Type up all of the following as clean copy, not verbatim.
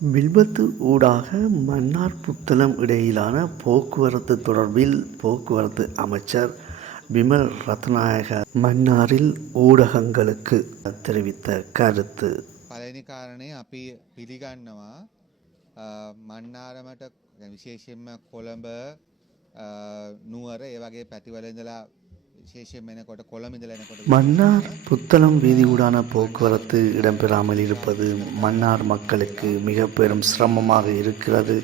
வில்பத்து ஊடாக மன்னார் புத்தளம் இடையிலான போக்குவரத்து தொடர்பில் போக்குவரத்து அமைச்சர் விமல் ரத்நாயக மன்னாரில் ஊடகங்களுக்கு தெரிவித்த கருத்து. පළවෙනි කාරණය අපි පිළිගන්නවා මන්නාරමට විශේෂයෙන්ම කොළඹ නුවර ඒ වගේ පැතිවල ඉඳලා විශේෂයෙන්ම එනකොට කොළඹ ඉඳලා එනකොට மன்னார் புத்தளம் வீதியூடான போக்குவரத்து இடம்பெறாமல் இருப்பது மன்னார் மக்களுக்கு மிக பெரும் சிரமமாக இருக்கிறது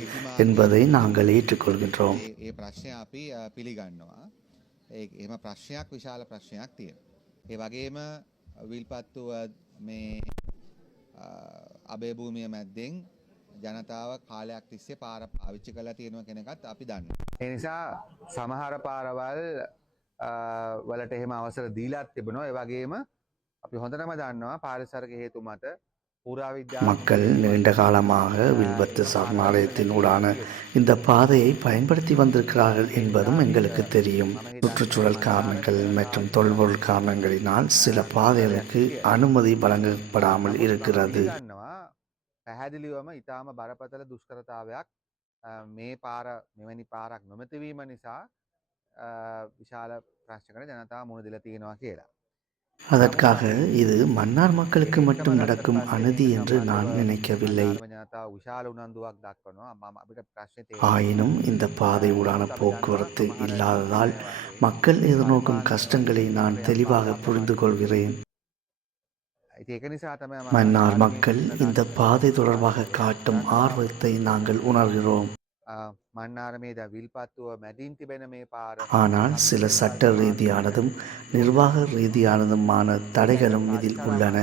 என்பதை நாங்கள் ஏற்றுக்கொள்கின்றோம். ඒ ප්‍රශ්නය අපි පිළිගන්නවා. එහෙම ප්‍රශ්නයක් විශාල ප්‍රශ්නයක් තියෙනවා. ඒ වගේම විල්පත්තුව මේ අබේ භූමිය මැද්දෙන් ජනතාව කාලයක් තිස්සේ පාර පාවිච්චි කරලා තියෙනවා කියන එකත් අපි දන්නවා. ඒ නිසා සමහර පාරවල් වලට එහෙම අවසර දීලාත් තිබෙනවා. ඒ වගේම අපි හොඳටම දන්නවා පාරිසරික හේතු මත மக்கள் நீண்ட காலமாக வில்பத்து சரணாலயத்தினூடான இந்த பாதையை பயன்படுத்தி வந்திருக்கிறார்கள் என்பதும் எங்களுக்கு தெரியும். சுற்றுச்சூழல் காரணங்கள் மற்றும் தொல்பொருள் காரணங்களினால் சில பாதைகளுக்கு அனுமதி வழங்கப்படாமல் இருக்கிறது. පැහැදිලිවම ඉතාම බරපතල දුෂ්කරතාවයක් මේ පාර මෙවැනි පාරක් නොමැතිවීම නිසා විශාල ප්‍රශ්නකට ජනතාව මුහුණ දීලා තියෙනවා කියලා. அதற்காக இது மன்னார் மக்களுக்கு மட்டும் நடக்கும் அநீதி என்று நான் நினைக்கவில்லை. ஆயினும் இந்த பாதையூடான போக்குவரத்து இல்லாததால் மக்கள் எதிர்நோக்கும் கஷ்டங்களை நான் தெளிவாக புரிந்து கொள்கிறேன். மன்னார் மக்கள் இந்த பாதை தொடர்பாக காட்டும் ஆர்வத்தை நாங்கள் உணர்கிறோம். ஆனால் சில சட்ட ரீதியானதும் நிர்வாக ரீதியானதுமான தடைகளும் இதில் உள்ளன.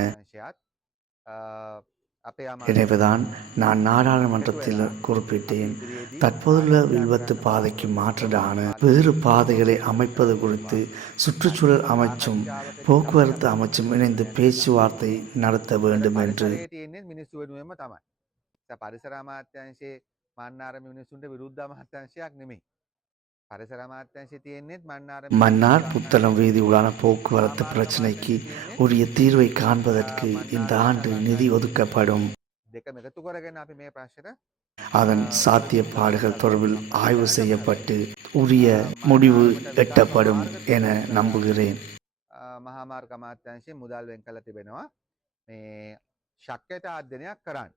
எனவேதான் நான் நாடாளுமன்றத்தில் குறிப்பிட்டேன், தற்போதுள்ள வில்பத்து பாதைக்கு மாற்றான வேறு பாதைகளை அமைப்பது குறித்து சுற்றுச்சூழல் அமைச்சும் போக்குவரத்து அமைச்சும் இணைந்து பேச்சுவார்த்தை நடத்த வேண்டும் என்று. மன்னார் புத்தளம் வீதியூடான போக்குவரத்து பிரச்சினைக்கு உரிய தீர்வை காண்பதற்கு இந்த ஆண்டு நிதி ஒதுக்கப்படும். அதன் சாத்தியப்பாடுகள் தொடர்பில் ஆய்வு செய்யப்பட்டு உரிய முடிவு எட்டப்படும் என நம்புகிறேன். මහාමාර්ග අමාත්‍යාංශයෙන් මුදල් වෙන් කළ තිබෙනවා මේ ශක්්‍යතා අධ්‍යයනයක් කරන්න.